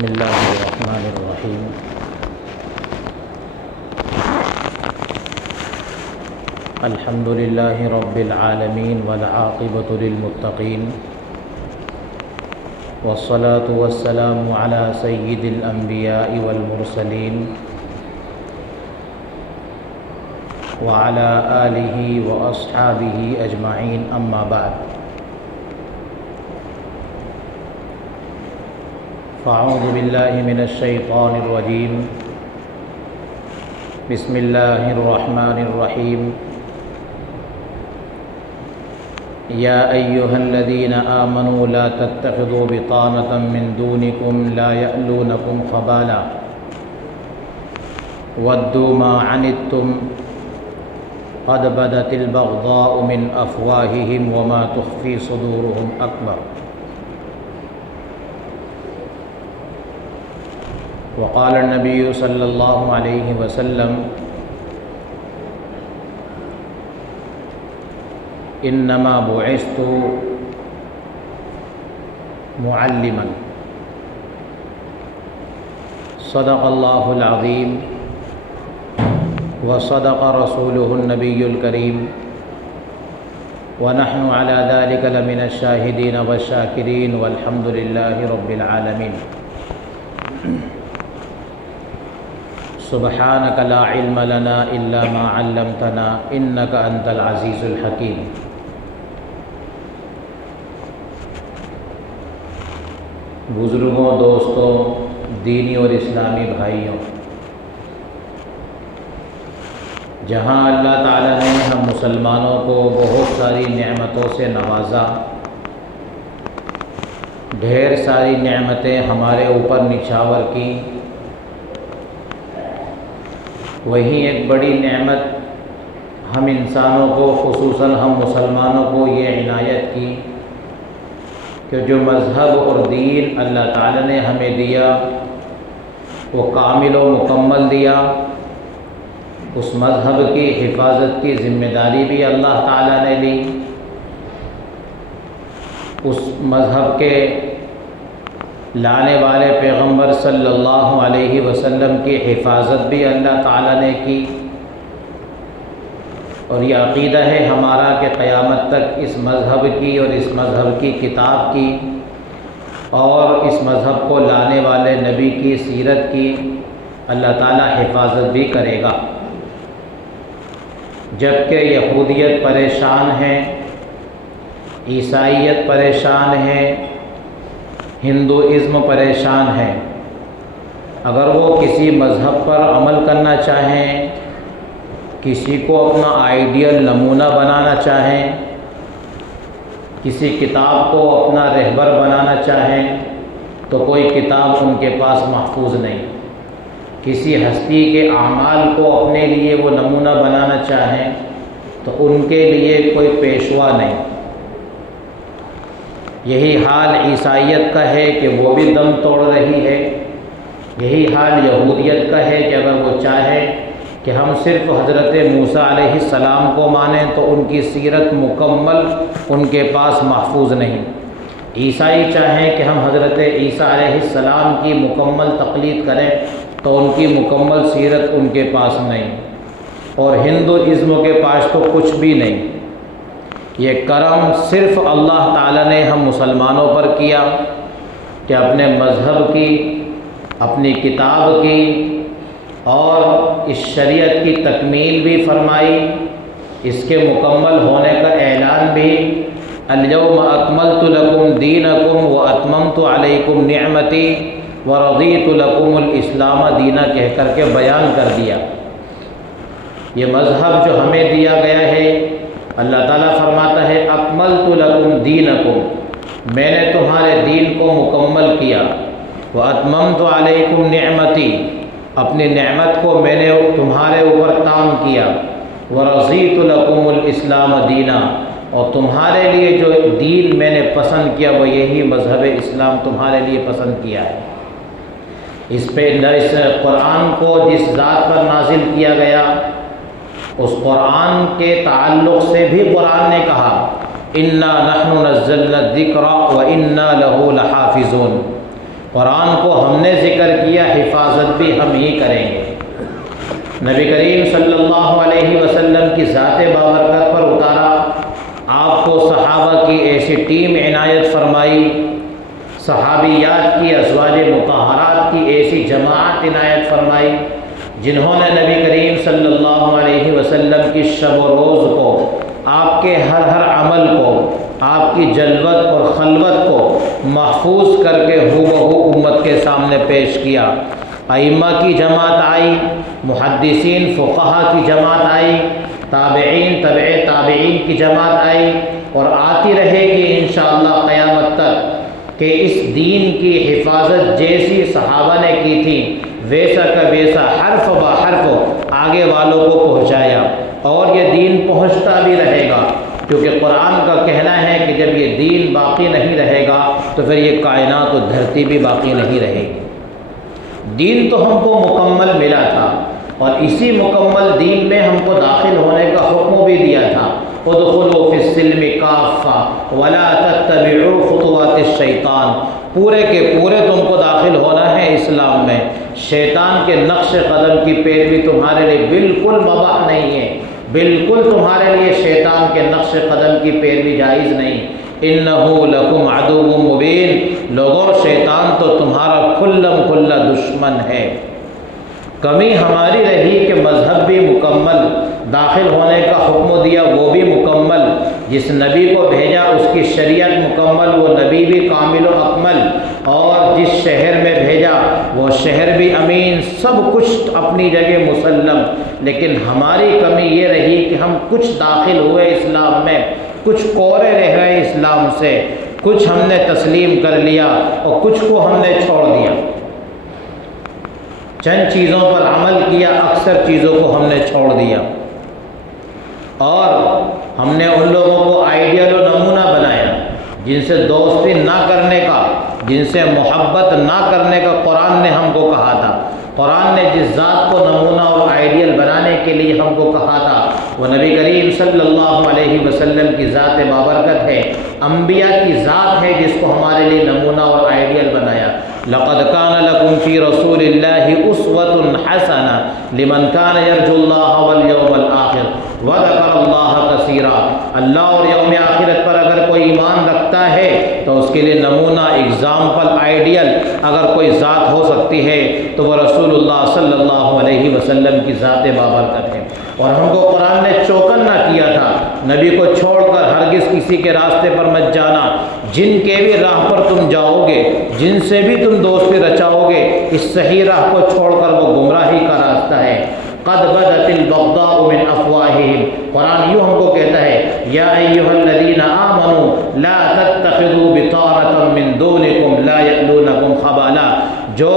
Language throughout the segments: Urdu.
بسم اللہ الرحمن الرحیم۔ الحمد للہ رب العالمین والعاقبۃ للمتقین، والصلاة والسلام علی سید الانبیاء والمرسلین وعلی آلہ واصحابہ اجمعین، اما بعد، فاعوذ باللہ من الشیطان الرجیم، بسم اللہ الرحمن الرحیم۔ یا ایہا الذین آمنوا لا تتخذوا بطانة من دونکم لا یألونکم خبالا ودوا ما عنتم قد بدت البغضاء من افواہہم وما تخفی صدورہم اکبر۔ وقال النبی صلی اللہ علیہ وسلم انما بعثت معلما۔ صدق اللہ العظیم وصدق رسولہ النبی الکریم، ونحن على ذلك لمن الشاہدین والشاکرین، والحمد للہ رب العالمین۔ سبحانک لا علم لنا الا ما علمتنا انک انت العزیز الحکیم۔ بزرگوں، دوستوں، دینی اور اسلامی بھائیوں، جہاں اللہ تعالیٰ نے ہم مسلمانوں کو بہت ساری نعمتوں سے نوازا، ڈھیر ساری نعمتیں ہمارے اوپر نچھاور کی، وہیں ایک بڑی نعمت ہم انسانوں کو، خصوصاً ہم مسلمانوں کو یہ عنایت کی کہ جو مذہب اور دین اللہ تعالیٰ نے ہمیں دیا وہ کامل و مکمل دیا۔ اس مذہب کی حفاظت کی ذمہ داری بھی اللہ تعالیٰ نے لی، اس مذہب کے لانے والے پیغمبر صلی اللہ علیہ وسلم کی حفاظت بھی اللہ تعالیٰ نے کی، اور یہ عقیدہ ہے ہمارا کہ قیامت تک اس مذہب کی اور اس مذہب کی کتاب کی اور اس مذہب کو لانے والے نبی کی سیرت کی اللہ تعالیٰ حفاظت بھی کرے گا۔ جبکہ یہودیت پریشان ہے، عیسائیت پریشان ہے، ہندوازم پریشان ہے، اگر وہ کسی مذہب پر عمل کرنا چاہیں، کسی کو اپنا آئیڈیل نمونہ بنانا چاہیں، کسی کتاب کو اپنا رہبر بنانا چاہیں تو کوئی کتاب ان کے پاس محفوظ نہیں۔ کسی ہستی کے اعمال کو اپنے لیے وہ نمونہ بنانا چاہیں تو ان کے لیے کوئی پیشوا نہیں۔ یہی حال عیسائیت کا ہے کہ وہ بھی دم توڑ رہی ہے، یہی حال یہودیت کا ہے کہ اگر وہ چاہے کہ ہم صرف حضرت موسیٰ علیہ السلام کو مانیں تو ان کی سیرت مکمل ان کے پاس محفوظ نہیں۔ عیسائی چاہیں کہ ہم حضرت عیسیٰ علیہ السلام کی مکمل تقلید کریں تو ان کی مکمل سیرت ان کے پاس نہیں، اور ہندوازم کے پاس تو کچھ بھی نہیں۔ یہ کرم صرف اللہ تعالیٰ نے ہم مسلمانوں پر کیا کہ اپنے مذہب کی، اپنی کتاب کی اور اس شریعت کی تکمیل بھی فرمائی، اس کے مکمل ہونے کا اعلان بھی، الیوم اکملت لکم دینکم واتممت علیکم نعمتی ورضیت لکم الاسلام دینا کہہ کر کے بیان کر دیا۔ یہ مذہب جو ہمیں دیا گیا ہے، اللہ تعالیٰ فرماتا ہے اکملت لکم دینکم، میں نے تمہارے دین کو مکمل کیا، واتممت علیکم نعمتی، اپنی نعمت کو میں نے تمہارے اوپر تام کیا، ورضیت لکم الاسلام دینا، اور تمہارے لیے جو دین میں نے پسند کیا وہ یہی مذہب اسلام تمہارے لیے پسند کیا ہے۔ اس قرآن کو جس ذات پر نازل کیا گیا، اس قرآن کے تعلق سے بھی قرآن نے کہا اِنَّا نَحْنُ نَزَّلْنَا الذِّكْرَ وَإِنَّا لَهُ لَحَافِظُونَ، قرآن کو ہم نے ذکر کیا، حفاظت بھی ہم ہی کریں گے۔ نبی کریم صلی اللہ علیہ وسلم کی ذات بابرکت پر اتارا، آپ کو صحابہ کی ایسی ٹیم عنایت فرمائی، صحابیات کی ازواج مطہرات کی ایسی جماعت عنایت فرمائی جنہوں نے نبی کریم صلی اللہ علیہ وسلم کی شب و روز کو، آپ کے ہر عمل کو، آپ کی جلوت اور خلوت کو محفوظ کر کے ہو بہو امت کے سامنے پیش کیا۔ ائمہ کی جماعت آئی، محدثین فقہا کی جماعت آئی، تابعین تبع تابعین کی جماعت آئی، اور آتی رہے گی انشاءاللہ قیامت تک، کہ اس دین کی حفاظت جیسی صحابہ نے کی تھی ویسا کا ویسا حرف بہ حرف آگے والوں کو پہنچایا، اور یہ دین پہنچتا بھی رہے گا، کیونکہ قرآن کا کہنا ہے کہ جب یہ دین باقی نہیں رہے گا تو پھر یہ کائنات و دھرتی بھی باقی نہیں رہے گی۔ دین تو ہم کو مکمل ملا تھا، اور اسی مکمل دین میں ہم کو داخل ہونے کا حکم بھی دیا تھا، ادخلوا فی السلم کافہ ولا تتبعوا خطوات الشیطان، پورے کے پورے تم کو داخل ہونا ہے اسلام میں، شیطان کے نقش قدم کی پیروی تمہارے لیے بالکل مباح نہیں ہے، بالکل تمہارے لیے شیطان کے نقش قدم کی پیروی جائز نہیں۔ انہ لکم عدو مبین، لوگوں شیطان تو تمہارا کھلم کھلا دشمن ہے۔ کمی ہماری رہی کہ مذہب بھی مکمل، داخل ہونے کا حکم دیا وہ بھی مکمل، جس نبی کو بھیجا اس کی شریعت مکمل، وہ نبی بھی کامل و اکمل، اور جس شہر میں بھیجا وہ شہر بھی امین، سب کچھ اپنی جگہ مسلم، لیکن ہماری کمی یہ رہی کہ ہم کچھ داخل ہوئے اسلام میں، کچھ کورے رہ گئے اسلام سے، کچھ ہم نے تسلیم کر لیا اور کچھ کو ہم نے چھوڑ دیا، چند چیزوں پر عمل کیا، اکثر چیزوں کو ہم نے چھوڑ دیا، اور ہم نے ان لوگوں کو آئیڈیل و نمونہ بنایا جن سے دوستی نہ کرنے کا، جن سے محبت نہ کرنے کا قرآن نے ہم کو کہا تھا۔ قرآن نے جس ذات کو نمونہ اور آئیڈیل بنانے کے لیے ہم کو کہا تھا وہ نبی کریم صلی اللہ علیہ وسلم کی ذات بابرکت ہے، انبیاء کی ذات ہے جس کو ہمارے لیے نمونہ اور آئیڈیل بنایا۔ لقد كان لكم في رسول الله اسوة حسنة لمن كان يرجو الله واليوم الآخر وذكر الله كثيرا، اللہ اور یوم آخرت پر اگر کوئی ایمان رکھتا ہے تو اس کے لیے نمونہ، اگزامپل، آئیڈیل اگر کوئی ذات ہو سکتی ہے تو وہ رسول اللہ صلی اللہ علیہ وسلم کی ذات بابرکت ہے۔ اور ہم کو قرآن نے چوکن نہ کیا تھا، نبی کو چھوڑ کر ہرگز کسی کے راستے پر مت جانا، جن کے بھی راہ پر تم جاؤ گے، جن سے بھی تم دوستی رچاؤ گے، اس صحیح راہ کو چھوڑ کر وہ گمراہی کا راستہ ہے۔ قد بدت البغضاء من افواہہم، قرآن یوں ہم کو کہتا ہے یا ایھا الذین آمنوا لا تتخذوا بطانۃ من دونکم لا یألونکم خبالا، جو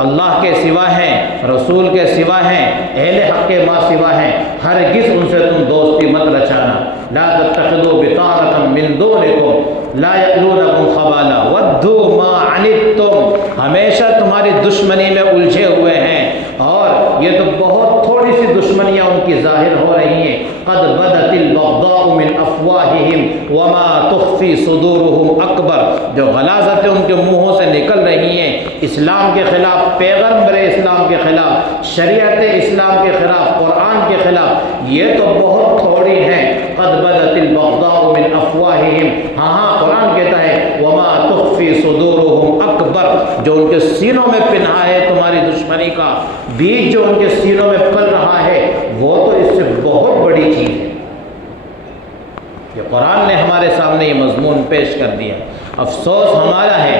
اللہ کے سوا ہیں، رسول کے سوا ہیں، اہل حق کے ماں سوا ہیں، ہرگز ان سے تم دوستی مت رچانا۔ لا تتخذوا بطانۃ من دونکم لا یألونکم خبالا ودوا ما عنتم، ہمیشہ تمہاری دشمنی میں الجھے ہوئے ہیں، اور یہ تو بہت تھوڑی سی دشمنیاں ان کی ظاہر ہو رہی ہیں۔ قد بدت البغضاء من افواہہم وما تخفی صدورہم اکبر، جو غلاظتیں ان کے منہوں سے نکل رہی ہیں اسلام کے خلاف، پیغمبر اسلام کے خلاف، شریعت اسلام کے خلاف، قرآن کے خلاف، یہ تو بہت تھوڑی ہیں۔ قد بدت البغضاء من افواہہم، ہاں قرآن کہتا ہے وما تخفی صدورہم اکبر، جو ان کے سینوں میں پنہا ہے تمہاری دشمنی کا بیج، جو ان کے سینوں میں پل رہا ہے وہ تو اس سے بہت بڑی چیز ہے۔ یہ قرآن نے ہمارے سامنے یہ مضمون پیش کر دیا۔ افسوس ہمارا ہے،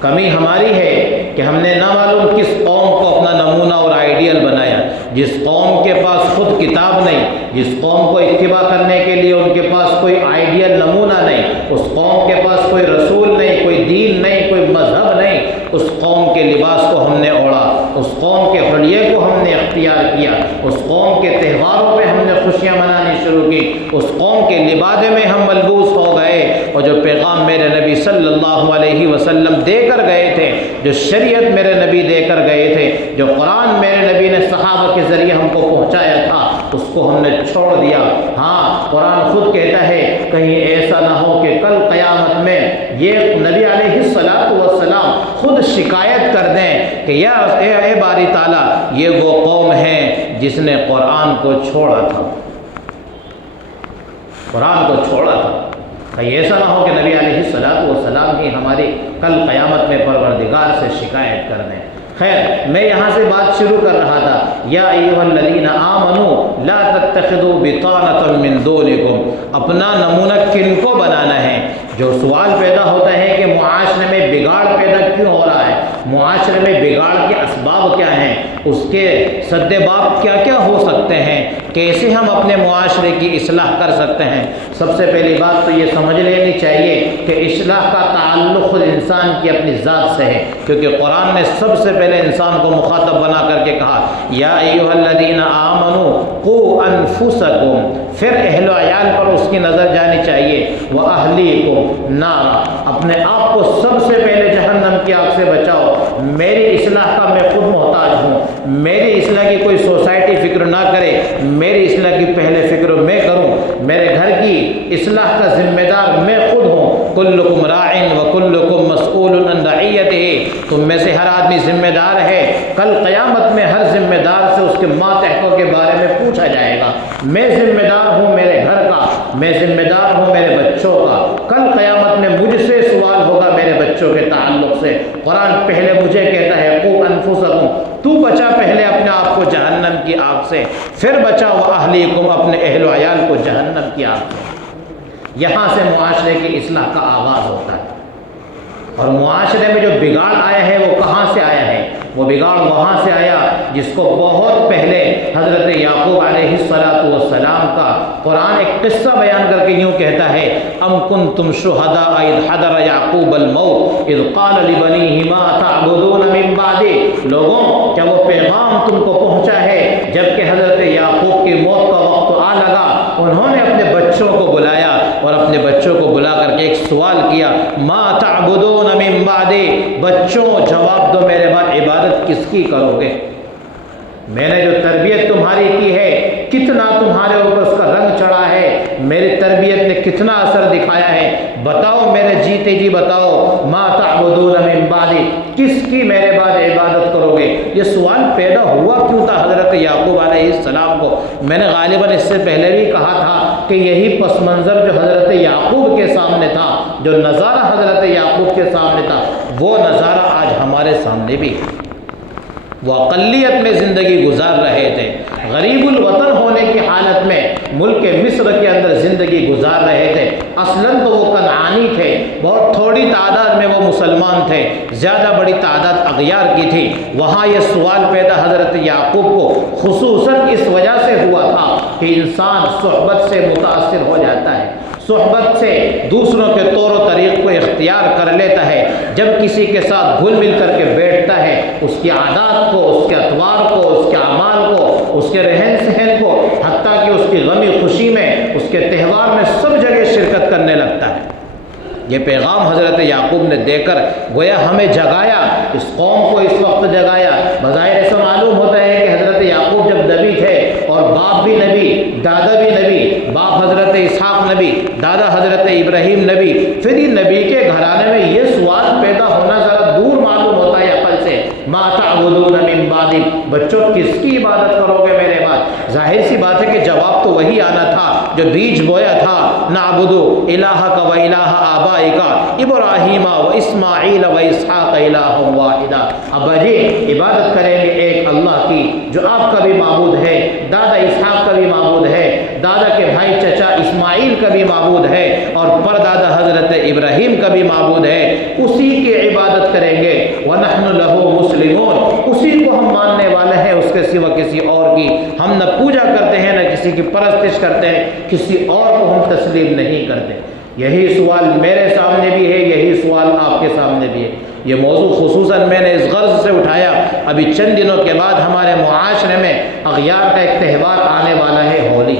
کمی ہماری ہے کہ ہم نے نہ معلوم کس قوم کو اپنا نمونہ اور آئیڈیل بنایا، جس قوم کے پاس خود کتاب نہیں، جس قوم کو اتباع کرنے کے لیے ان کے پاس کوئی آئیڈیل نمونہ نہیں، اس قوم کے پاس کوئی رسول نہیں، کوئی دین نہیں، کوئی مذہب نہیں، اس قوم کے لباس کو ہم نے اوڑھا، اس قوم کے حلیے کو ہم نے اختیار کیا، اس قوم کے تہواروں پہ ہم نے خوشیاں منانی شروع کی، اس قوم کے لبادے میں ہم ملبوس ہو گئے، اور جو پیغام میرے نبی صلی اللہ علیہ وسلم دے کر گئے تھے، جو شریعت میرے نبی دے کر گئے تھے، جو قرآن میرے نبی نے صحابہ کے ذریعے ہم کو پہنچایا تھا، اس کو ہم نے چھوڑ دیا۔ ہاں قرآن خود کہتا ہے کہیں ایسا نہ ہو کہ کل قیامت میں یہ نبی علیہ الصلوۃ والسلام خود شکایت کر دیں کہ یا اے باری تعالیٰ یہ وہ قوم ہے جس نے قرآن کو چھوڑا تھا، قرآن کو چھوڑا تھا۔ کہیں ایسا نہ ہو کہ نبی علیہ الصلوۃ والسلام ہی ہماری کل قیامت میں پروردگار سے شکایت کر دیں۔ خیر، میں یہاں سے بات شروع کر رہا تھا، یا ایھا الذین آمنوا لا تتخذوا بطانۃ من دونکم، اپنا نمونہ کن کو بنانا ہے؟ جو سوال پیدا ہوتا ہے کہ معاشرے میں بگاڑ پیدا کیوں ہو رہا ہے، معاشرے میں بگاڑ کے اسباب کیا ہیں، اس کے سد باب کیا کیا ہو سکتے ہیں، کیسے ہم اپنے معاشرے کی اصلاح کر سکتے ہیں؟ سب سے پہلی بات تو یہ سمجھ لینی چاہیے کہ اصلاح کا تعلق خود انسان کی اپنی ذات سے ہے، کیونکہ قرآن نے سب سے پہلے انسان کو مخاطب بنا کر کے کہا یا ایھا الذین آمنوا قوا انفسکم، پھر اہل و عیال پر اس کی نظر جانی چاہیے، واہلیکم نارا، اپنے آپ کو سب سے پہلے جہنم کی آگ سے بچاؤ۔ میری اصلاح کا میں خود محتاج ہوں، میری اصلاح کی کوئی سوسائٹی فکر نہ کرے، میری اصلاح کی پہلے فکر میں کروں، میرے گھر کی اصلاح کا ذمہ دار میں خود ہوں۔ کلکم راع وکلکم مسئول عن رعیتہ، تم میں سے ہر آدمی ذمہ دار ہے، کل قیامت میں ہر ذمہ دار سے اس کے ماتحتوں کے بارے میں پوچھا جائے گا۔ میں ذمہ دار ہوں میرے گھر کا، میں ذمہ دار ہوں میرے بچوں کا، کل قیامت میں مجھ سے سوال ہوگا میرے بچوں کے تعلق سے۔ قرآن پہلے مجھے کہتا ہے قوا انفسکم، تو بچا پہلے اپنے آپ کو جہنم کی آگ سے، پھر بچا واہلیکم، اپنے اہل و عیال کو جہنم کی آگ سے۔ یہاں سے معاشرے کی اصلاح کا آغاز ہوتا ہے، اور معاشرے میں جو بگاڑ آیا ہے وہ کہاں سے آیا ہے؟ وہ بگاڑ وہاں سے آیا جس کو بہت پہلے حضرت یعقوب علیہ السلام کا قرآن ایک قصہ بیان کر کے یوں کہتا ہے ام کنتم شہداء اذ حضر یعقوب الموت اذ قال لبنیہ ما تعبدون من بعدی، لوگوں کیا وہ پیغام تم کو پہنچا ہے جب کہ حضرت یعقوب کی موت کا وقت آ لگا، انہوں نے اپنے بچوں کو بلایا اور اپنے بچوں کو بلا کر کے ایک سوال کیا ما تعبدون من بعدی، بچوں جواب دو میرے بعد عبادت کس کی کرو گے؟ میں نے جو تربیت تمہاری کی ہے کتنا تمہارے اوپر اس کا رنگ چڑھا ہے، میری تربیت نے کتنا اثر دکھایا ہے، بتاؤ میرے جیتے جی بتاؤ ما تعبدون من بعدی، کس کی میرے بعد عبادت کرو گے؟ یہ سوال پیدا ہوا کیوں تھا حضرت یعقوب علیہ السلام کو؟ میں نے غالباً اس سے پہلے بھی کہا تھا کہ یہی پس منظر جو حضرت یعقوب کے سامنے تھا، جو نظارہ حضرت یعقوب کے سامنے تھا، وہ نظارہ آج ہمارے سامنے بھی ہے۔ وہ اقلیت میں زندگی گزار رہے تھے، غریب الوطن ہونے کی حالت میں ملک مصر کے اندر زندگی گزار رہے تھے۔ اصلاً تو وہ کنعانی تھے، بہت تھوڑی تعداد میں وہ مسلمان تھے، زیادہ بڑی تعداد اغیار کی تھی۔ وہاں یہ سوال پیدا حضرت یعقوب کو خصوصاً اس وجہ سے ہوا تھا کہ انسان صحبت سے متاثر ہو جاتا ہے، صحبت سے دوسروں کے طور و طریق کو اختیار کر لیتا ہے، جب کسی کے ساتھ گھل مل کر کے بیٹھتا ہے اس کی عادات کو، اس کے اطوار کو، اس کے اعمال کو، اس کے رہن سہن کو، حتیٰ کہ اس کی غمی خوشی میں، اس کے تہوار میں سب جگہ شرکت کرنے لگتا ہے۔ یہ پیغام حضرت یعقوب نے دے کر گویا ہمیں جگایا، اس قوم کو اس وقت جگایا۔ بظاہر ایسا معلوم ہوتا ہے کہ حضرت یعقوب جب نبی تھے اور باپ بھی نبی، دادا بھی نبی، باپ حضرت اسحاق نبی، دادا حضرت ابراہیم نبی، پھر یہ نبی کے گھرانے میں یہ سوال پیدا ہونا ذرا دور معلوم ہوتا ہے عقل سے، ما تعبدون من بعدی، بچوں کس کی عبادت کرو گے میرے بعد؟ ظاہر سی بات ہے کہ جواب تو وہی آنا تھا جو بیج بویا تھا، نعبد الہک و الہ آبائک ابراہیم و اسماعیل و اسحاق الہ واحد، ابا جی عبادت کریں گے ایک اللہ کی جو آپ کا بھی معبود ہے، دادا اسحاق کا بھی معبود ہے، دادا کے بھائی چچا اسماعیل کا بھی معبود ہے، اور پردادا حضرت ابراہیم کا بھی معبود ہے، اسی کی عبادت کریں گے، وَنَحْنُ لَهُ مُسْلِمُونَ، اسی کو ہم ماننے والے ہیں، اس کے سوا کسی اور کی ہم نہ پوجا کرتے ہیں، نہ کسی کی پرستش کرتے ہیں، کسی اور کو ہم تسلیم نہیں کرتے۔ یہی سوال میرے سامنے بھی ہے، یہی سوال آپ کے سامنے بھی ہے۔ یہ موضوع خصوصاً میں نے اس غرض سے اٹھایا، ابھی چند دنوں کے بعد ہمارے معاشرے میں اغیار کا ایک تہوار آنے والا ہے، ہولی۔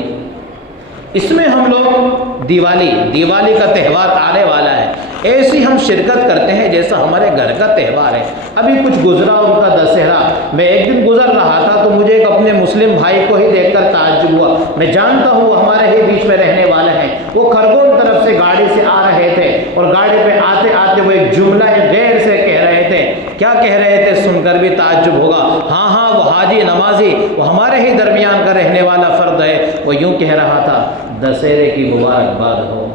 اس میں ہم لوگ دیوالی کا تہوار آنے والا ہے، ایسی ہم شرکت کرتے ہیں جیسا ہمارے گھر کا تہوار ہے۔ ابھی کچھ گزرا ان کا دسہرا، میں ایک دن گزر رہا تھا تو مجھے ایک اپنے مسلم بھائی کو ہی دیکھ کر تعجب ہوا، میں جانتا ہوں وہ ہمارے ہی بیچ میں رہنے والے ہیں۔ وہ خرگون طرف سے گاڑی سے آ رہے تھے اور گاڑی پہ آتے آتے وہ ایک جملہ غیر سے کہہ رہے تھے۔ کیا کہہ رہے تھے سن کر بھی تعجب ہوگا۔ ہاں وہ حاجی نمازی، وہ ہمارے ہی درمیان کا رہنے والا فرد ہے۔ وہ یوں کہہ رہا تھا، دسہرے کی مبارکباد ہو۔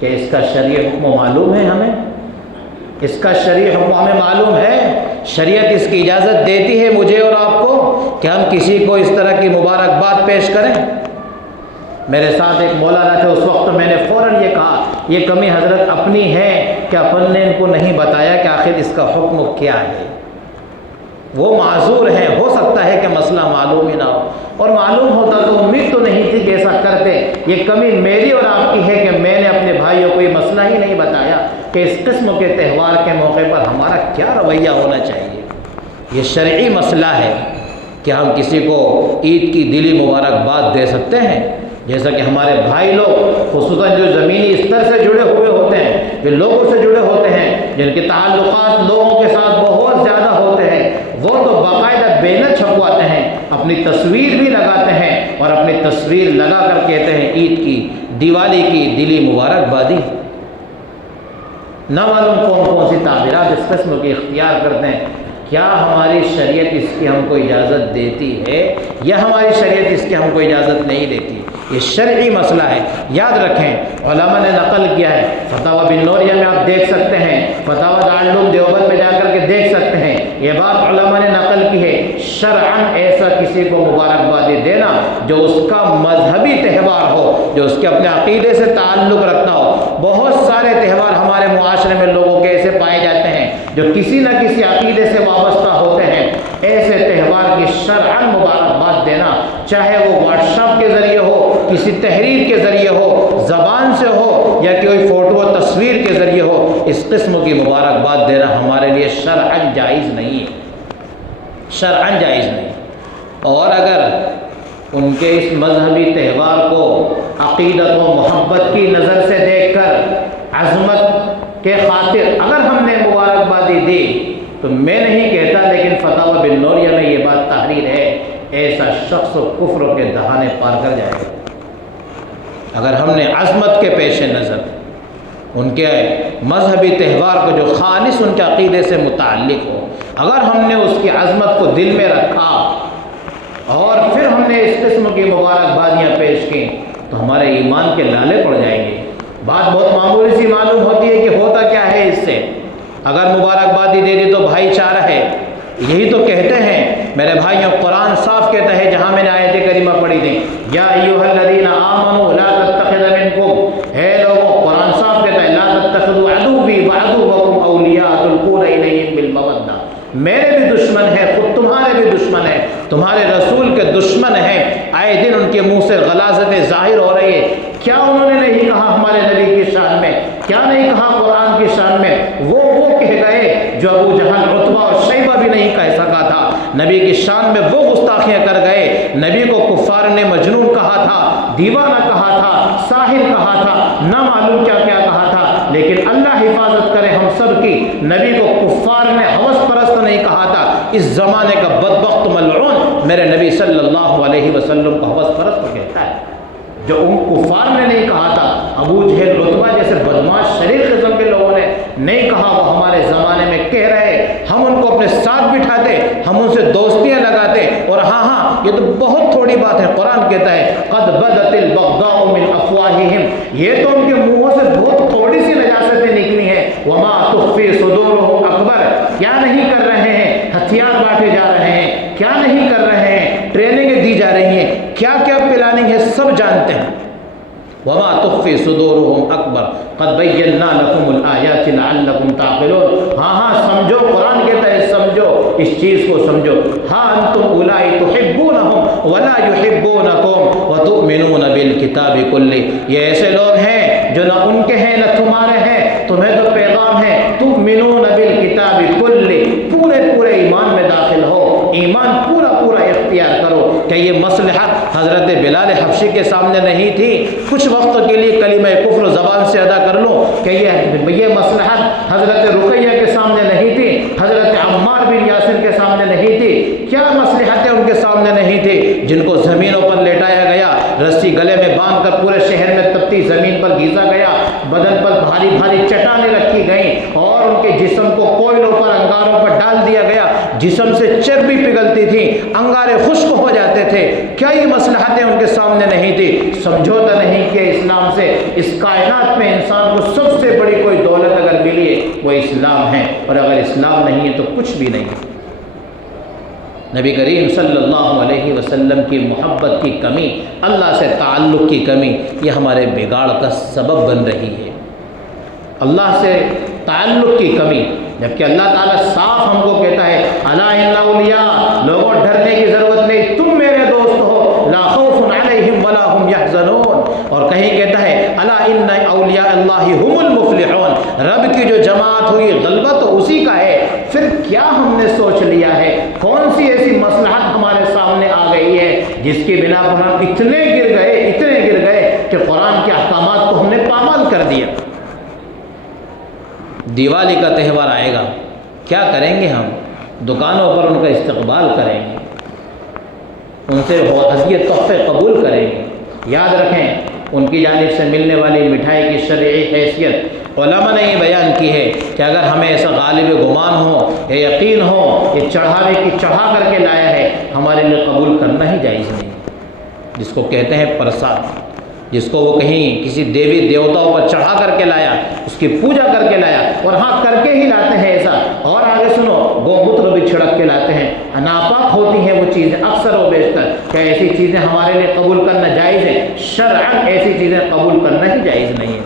کہ اس کا شرعی حکم معلوم ہے ہمیں؟ اس کا شرعی حکم ہمیں معلوم ہے؟ شریعت اس کی اجازت دیتی ہے مجھے اور آپ کو کہ ہم کسی کو اس طرح کی مبارکباد پیش کریں؟ میرے ساتھ ایک مولانا تھے، اس وقت میں نے فوراً یہ کہا یہ کمی حضرت اپنی ہے کہ اپن نے ان کو نہیں بتایا کہ آخر اس کا حکم کیا ہے۔ وہ معذور ہیں، ہو سکتا ہے کہ مسئلہ معلوم ہی نہ ہو، اور معلوم ہوتا تو امید تو نہیں تھی کہ ایسا کرتے۔ یہ کمی میری اور آپ کی ہے کہ میں نے اپنے بھائیوں کو یہ مسئلہ ہی نہیں بتایا کہ اس قسم کے تہوار کے موقع پر ہمارا کیا رویہ ہونا چاہیے۔ یہ شرعی مسئلہ ہے کہ ہم کسی کو عید کی دلی مبارکباد دے سکتے ہیں، جیسا کہ ہمارے بھائی لوگ خصوصاً جو زمینی استر سے جڑے ہوئے ہوتے ہیں، جو لوگوں سے جڑے ہوتے ہیں، جن کے تعلقات لوگوں کے ساتھ بہت زیادہ ہوتے ہیں، وہ تو باقاعدہ بینر چھپواتے ہیں، اپنی تصویر بھی لگاتے ہیں اور اپنی تصویر لگا کر کہتے ہیں عید کی دیوالی کی دلی مبارکبادی۔ نہ معلوم کون کون سی تعبیرات اس قسم کی اختیار کرتے ہیں۔ کیا ہماری شریعت اس کی ہم کو اجازت دیتی ہے یا ہماری شریعت اس کی ہم کو اجازت نہیں دیتی؟ یہ شرعی مسئلہ ہے، یاد رکھیں۔ علماء نے نقل کیا ہے، فتاوی بن نوریہ میں آپ دیکھ سکتے ہیں، فتاوی دارالعلوم دیوبند میں جا کر کے دیکھ سکتے ہیں، یہ بات علماء نے نقل کی ہے۔ شرعاً ایسا کسی کو مبارکبادی دینا جو اس کا مذہبی تہوار ہو، جو اس کے اپنے عقیدے سے تعلق رکھتا ہو۔ بہت سارے تہوار ہمارے معاشرے میں لوگوں کے ایسے پائے جاتے ہیں جو کسی نہ کسی عقیدے سے وابستہ ہوتے ہیں۔ ایسے تہوار کی شرعاً مبارکباد دینا، چاہے وہ واٹس ایپ کے ذریعے ہو، کسی تحریر کے ذریعے ہو، زبان سے ہو، یا کوئی فوٹو و تصویر کے ذریعے ہو، اس قسم کی مبارکباد دینا ہمارے لیے شرعاً جائز نہیں ہے، شرعاً جائز نہیں۔ اور اگر ان کے اس مذہبی تہوار کو عقیدت و محبت کی نظر سے دیکھ کر عظمت کے خاطر اگر ہم نے مبارکبادی دی تو میں نہیں کہتا، لیکن فتاوی بن نوریہ میں یہ بات تحریر ہے، ایسا شخص کفر کے دہانے پار کر جائے گا۔ اگر ہم نے عظمت کے پیش نظر ان کے مذہبی تہوار کو جو خالص ان کے عقیدے سے متعلق ہو، اگر ہم نے اس کی عظمت کو دل میں رکھا اور پھر ہم نے اس قسم کی مبارکبادیاں پیش کی تو ہمارے ایمان کے لالے پڑ جائیں گے۔ بات بہت معمولی سی معلوم ہوتی ہے کہ ہوتا کیا ہے اس سے۔ اگر مبارکبادی دے دی تو بھائی چارہ ہے، یہی تو کہتے ہیں میرے بھائیوں، قرآن صاف کہتا ہے، جہاں میں نے آیت کریمہ پڑھی تھی، یا ایھا الذین آمنوا لا تتخذ منکم، اے لوگوں، قرآن صاف کہتا ہے لا تتخذوا عدوی وعدوکم اولیاء تلقون الیہم بالمودہ، میرے بھی دشمن ہیں، خود تمہارے بھی دشمن ہیں، تمہارے رسول کے دشمن ہیں۔ آئے دن ان کے منہ سے غلاظتیں ظاہر ہو رہی ہے۔ کیا انہوں نے نہیں کہا ہمارے نبی کی شان میں؟ کیا نہیں کہا قرآن کی شان میں؟ وہ کہہ گئے جو ابو جہل، عتبہ اور شیبہ بھی نہیں کہہ سکا تھا۔ نبی کی شان میں وہ گستاخیاں کر گئے، نبی کو کفار نے مجنون کہا تھا، دیوانہ کہا تھا، ساحر کہا تھا، نہ معلوم کیا کیا کہا تھا، لیکن اللہ حفاظت کرے ہم سب کی، نبی کو کفار نے ہوس پرست نہیں کہا تھا۔ اس زمانے کا بدبخت ملعون میرے نبی صلی اللہ علیہ وسلم کو ہوس پرست کہتا ہے، جو ان کفار نے نہیں کہا تھا۔ ابو جہل، عتبہ جیسے بدماش شریر قسم کے لوگوں نے نہیں کہا، وہ ہمارے زمانے میں کہہ رہے، ہم ان کو اپنے ساتھ بٹھاتے، ہم ان سے دوستیاں لگاتے، اور ہاں یہ تو بہت تھوڑی بات ہے، قرآن کہتا ہے قد بدت البغضاء من افواہہم، یہ تو ان کے منہوں سے بہت تھوڑی سی نجاستیں نکلی ہیں، وما تخفی صدورہم اکبر، کیا نہیں کر رہے ہیں، ہتھیار بانٹے جا رہے ہیں، کیا نہیں کر رہے ہیں، ٹریننگیں دی جا رہی ہیں، کیا کیا پلاننگ ہے، سب جانتے ہیں۔ وما تخفی صدورہم اکبر قد بینا لکم الآیات لعلکم تعقلون، ہاں سمجھو، قرآن کہتا ہے سمجھو، اس چیز کو سمجھو۔ ہاں انتم اولائی تحبونہم ولا یحبونکم وتؤمنون بالکتاب کلہ، یہ ایسے لوگ ہیں جو نہ ان کے ہیں نہ تمہارے ہیں، تمہیں تو پیغام ہے تؤمنون بالکتاب کلہ، پورے ایمان میں داخل ہو، ایمان پورا اختیار کرو، کہ یہ مصلحت حضرت بلال حبشی کے سامنے نہیں تھی کچھ وقت کے لیے کلمہ کفر زبان سے ادا کر لوں، کہ یہ مصلحت حضرت رقیہ کے سامنے نہیں تھی، حضرت عمار بن یاسر کے سامنے نہیں تھی؟ کیا مصلحتیں ان کے سامنے نہیں تھی جن کو زمینوں پر لیٹایا گیا، رسی گلے میں باندھ کر پورے شہر میں تپتی زمین پر گھیسا گیا، بدن پر بھاری بھاری چٹانیں رکھی گئیں اور ان کے جسم کو کوئلوں پر انگاروں پر ڈال دیا گیا، جسم سے چربی پگھلتی تھی، انگارے خشک ہو جاتے تھے؟ کیا یہ مصلحتیں ان کے سامنے نہیں تھی؟ سمجھوتا نہیں کہ اسلام سے اس کائنات میں انسان کو سب سے بڑی کوئی دولت اگر ملی ہے وہ اسلام ہے، اور اگر اسلام نہیں ہے تو کچھ بھی نہیں۔ نبی کریم صلی اللہ علیہ وسلم کی محبت کی کمی، اللہ سے تعلق کی کمی، یہ ہمارے بگاڑ کا سبب بن رہی ہے۔ اللہ سے تعلق کی کمی، جبکہ اللہ تعالیٰ صاف ہم کو کہتا ہے الا ان اولیاء، لوگوں ڈرنے کی ضرورت نہیں، تم میرے دوست ہو، لا خوف علیہم ولا هم يحزنون، اور کہیں کہتا ہے الا ان اولیاء اللہ هم المفلحون، رب کی جو جماعت ہوئی غلبہ تو اسی کا ہے۔ پھر کیا ہم نے سوچ لیا ہے، کون سی ایسی مصلحت ہمارے سامنے آ گئی ہے جس کی بنا پر ہم اتنے گر گئے کہ قرآن کے احکامات کو ہم نے پامال کر دیا؟ دیوالی کا تہوار آئے گا، کیا کریں گے ہم؟ دکانوں پر ان کا استقبال کریں گے، ان سے ہدیے تحفے قبول کریں گے۔ یاد رکھیں ان کی جانب سے ملنے والی مٹھائی کی شرعی حیثیت علماء نے یہ بیان کی ہے کہ اگر ہمیں ایسا غالب گمان ہو یا یقین ہو یہ چڑھاوے کی چڑھا کر کے لایا ہے، ہمارے لیے قبول کرنا ہی جائز نہیں، جس کو کہتے ہیں پرساد، جس کو وہ کہیں کسی دیوی دیوتاؤں پر چڑھا کر کے لایا، اس کی پوجا کر کے لایا، اور ہاں کر کے ہی لاتے ہیں ایسا۔ اور آگے سنو، گو موتر بھی چھڑک کے لاتے ہیں، ناپاک ہوتی ہیں وہ چیزیں اکثر و بیشتر۔ کیا ایسی چیزیں ہمارے لیے قبول کرنا جائز ہے؟ شرعاً ایسی چیزیں قبول کرنا ہی جائز نہیں ہے۔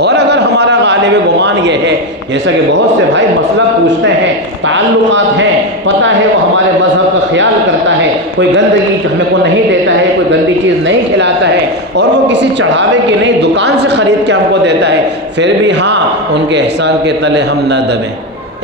اور اگر ہمارا غالب گمان یہ ہے، جیسا کہ بہت سے بھائی مسئلہ پوچھتے ہیں، تعلقات ہیں، پتہ ہے وہ ہمارے مذہب کا خیال کرتا ہے، کوئی گندگی ہمیں کو نہیں دیتا ہے، کوئی گندی چیز نہیں کھلاتا ہے، اور وہ کسی چڑھاوے کی نہیں دکان سے خرید کے ہم کو دیتا ہے، پھر بھی ہاں ان کے احسان کے تلے ہم نہ دبیں۔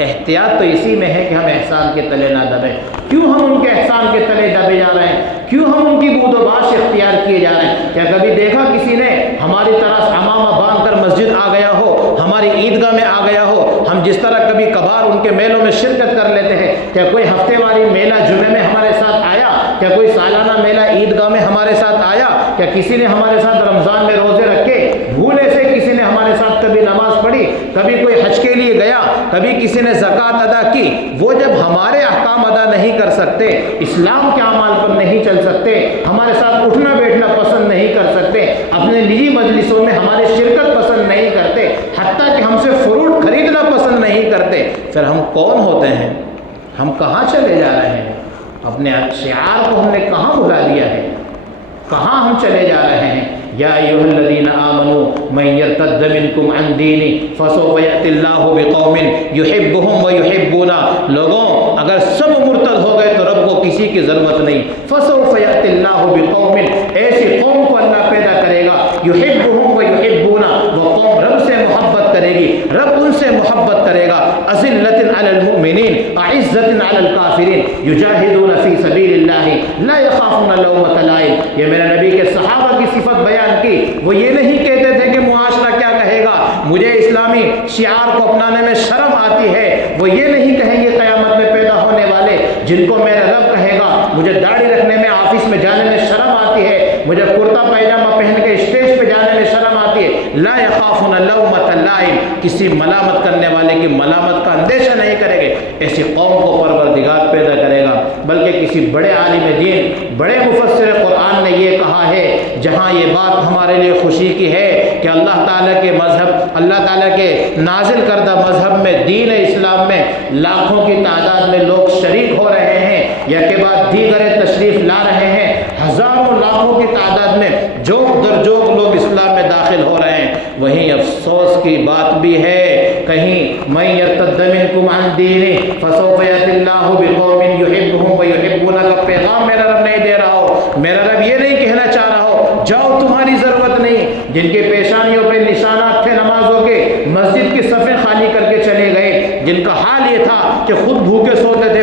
احتیاط تو اسی میں ہے کہ ہم احسان کے تلے نہ دبیں۔ کیوں ہم ان کے احسان کے تلے دبے جا رہے ہیں؟ کیوں ہم ان کی بود و باش اختیار کیے جا رہے ہیں؟ کیا کبھی دیکھا کسی نے ہماری طرح عمامہ باندھ کر مسجد آ گیا ہو، ہماری عیدگاہ میں آ گیا ہو؟ ہم جس طرح کبھی کبھار ان کے میلوں میں شرکت کر لیتے ہیں، کیا کوئی ہفتے واری میلہ جمعے میں ہمارے ساتھ آیا؟ کیا کوئی سالانہ میلہ عیدگاہ میں ہمارے ساتھ آیا؟ کیا کسی نے ہمارے ساتھ رمضان میں روزے رکھے؟ بھولے سے کسی نے ہمارے ساتھ کبھی نماز پڑھی؟ کبھی کوئی حج کے لیے گیا؟ کبھی کسی نے زکوٰۃ ادا کی؟ وہ جب ہمارے احکام ادا نہیں کر سکتے، اسلام کے اعمال پر نہیں چل سکتے، ہمارے ساتھ اٹھنا بیٹھنا پسند نہیں کر سکتے، اپنے نجی مجلسوں میں ہماری شرکت پسند نہیں کرتے، حتیٰ کہ ہم سے فروٹ خریدنا پسند نہیں کرتے، پھر ہم کون ہوتے ہیں؟ ہم کہاں چلے جا رہے ہیں؟ اپنے شعار کو ہم نے کہاں بھلا دیا ہے؟ کہاں ہم چلے جا رہے ہیں؟ یا ایھا الذین آمنوا من یرتد منکم عن دینہ فسوف یأتی اللہ بقوم یحبهم ویحبونہ، لوگوں اگر سب مرتد ہو گئے تو رب کو کسی کی ضرورت نہیں، فسوف یأتی اللہ بقوم، ایسی قوم کو اللہ پیدا کرے گا، یحبهم ویحبونہ، وہ قوم رب سے محبت کرے گی، رب ان سے محبت کرے گا، اذلۃ علی المؤمنین اعزۃ علی الکافرین یجاہدون فی سبیل اللہ لا یخافون لومۃ لائم۔ یہ میرے نبی کے صحابہ کی صفت بیان کی، وہ یہ نہیں کہتے تھے کہ معاشرہ کیا کہے گا، مجھے اسلامی شعار کو اپنانے میں شرم آتی ہے، وہ یہ نہیں کہیں گے قیامت میں پیدا ہونے والے جن کو میرا رب کہے گا مجھے داڑھی رکھنے میں، آفس میں جانے میں شرم آتی ہے، مجھے کرتا پائجامہ پہن کے اسٹیج پہ جانے میں شرم آتی ہے، لا یخافون لومۃ لائم، کسی ملامت کرنے والے کی ملامت کا اندیشہ نہیں کریں گے، ایسی قوم کو پروردگار پیدا کرے گا۔ بلکہ کسی بڑے عالم دین، بڑے مفسر قرآن نے یہ کہا ہے، جہاں یہ بات ہمارے لیے خوشی کی ہے کہ اللہ تعالیٰ کے مذہب، اللہ تعالیٰ کے نازل کردہ مذہب میں، دین اسلام میں لاکھوں کی تعداد میں لوگ شریک ہو رہے ہیں، یا کے بعد دیگر تشریف لا رہے ہیں، ہزاروں لاکھوں کی تعداد میں جوک در جوک لوگ اسلام میں داخل ہو رہے ہیں۔ وہیں افسوس کی بات بھی ہے، کہیں من یرتد منکم عن دینہ فسوف یأتی اللہ بقوم یحبهم ویحبونہ کا پیغام میرا رب نہیں دے رہا ہو، میرا رب یہ نہیں کہنا چاہ رہا ہو جاؤ تمہاری ضرورت نہیں، جن کے پیشانیوں پہ نشانات تھے نمازوں کے، مسجد کی صفیں خالی کر کے چلے گئے، جن کا حال یہ تھا کہ خود بھوکے سوتے تھے،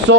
100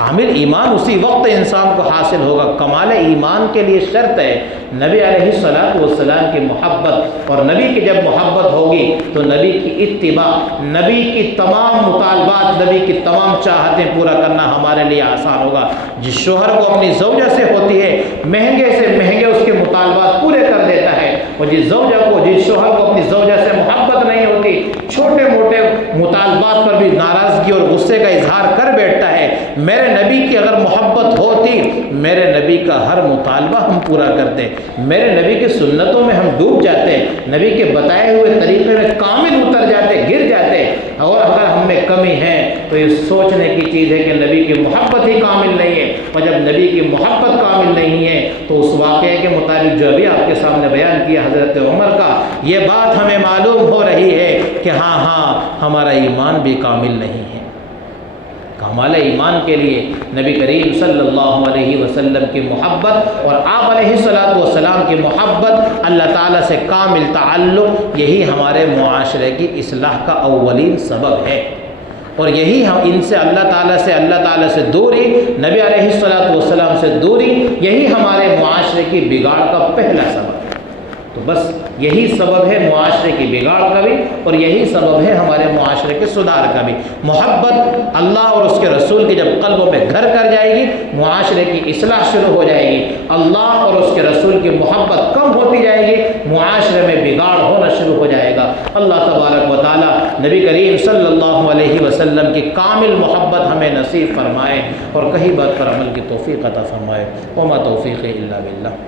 کامل ایمان اسی وقت انسان کو حاصل ہوگا۔ کمال ایمان کے لیے شرط ہے نبی علیہ الصلوۃ والسلام کی محبت، اور نبی کی جب محبت ہوگی تو نبی کی اتباع، نبی کی تمام مطالبات، نبی کی تمام چاہتیں پورا کرنا ہمارے لیے آسان ہوگا۔ جس شوہر کو اپنی زوجہ سے ہوتی ہے مہنگے سے مہنگے اس کے مطالبات پورے کر دیتا ہے، اور جس شوہر کو اپنی زوجہ سے محبت نہیں ہوتی، چھوٹے موٹے مطالبات پر بھی ناراضگی اور غصے کا اظہار کر بیٹھتا ہے۔ میرے نبی کی اگر محبت ہوتی، میرے نبی کا ہر مطالبہ ہم پورا کرتے، میرے نبی کی سنتوں میں ہم ڈوب جاتے، نبی کے بتائے ہوئے طریقے میں کامل اتر جاتے، گر جاتے۔ اور اگر ہم میں کمی ہے تو یہ سوچنے کی چیز ہے کہ نبی کی محبت ہی کامل نہیں ہے، اور جب نبی کی محبت کامل نہیں ہے تو اس واقعے کے مطابق جو ابھی آپ کے سامنے بیان کیا حضرت عمر کا، یہ بات ہمیں معلوم ہو رہی ہے کہ ہاں ہمارا ایمان بھی کامل نہیں ہے۔ کمال ایمان کے لیے نبی کریم صلی اللہ علیہ وسلم کی محبت اور آپ علیہ الصلوۃ والسلام کی محبت، اللہ تعالیٰ سے کامل تعلق، یہی ہمارے معاشرے کی اصلاح کا اولین سبب ہے، اور یہی ہم ان سے اللہ تعالیٰ سے دوری، نبی علیہ الصلوۃ والسلام سے دوری، یہی ہمارے معاشرے کی بگاڑ کا پہلا سبب ہے۔ تو بس یہی سبب ہے معاشرے کی بگاڑ کا بھی، اور یہی سبب ہے ہمارے معاشرے کے سدھار کا بھی۔ محبت اللہ اور اس کے رسول کی جب قلبوں میں گھر کر جائے گی، معاشرے کی اصلاح شروع ہو جائے گی۔ اللہ اور اس کے رسول کی محبت کم ہوتی جائے گی، معاشرے میں بگاڑ ہونا شروع ہو جائے گا۔ اللہ تبارک و تعالیٰ نبی کریم صلی اللہ علیہ وسلم کی کامل محبت ہمیں نصیب فرمائے، اور کہیں بات پر عمل کی توفیق عطا فرمائے۔ وما توفیق الا باللہ۔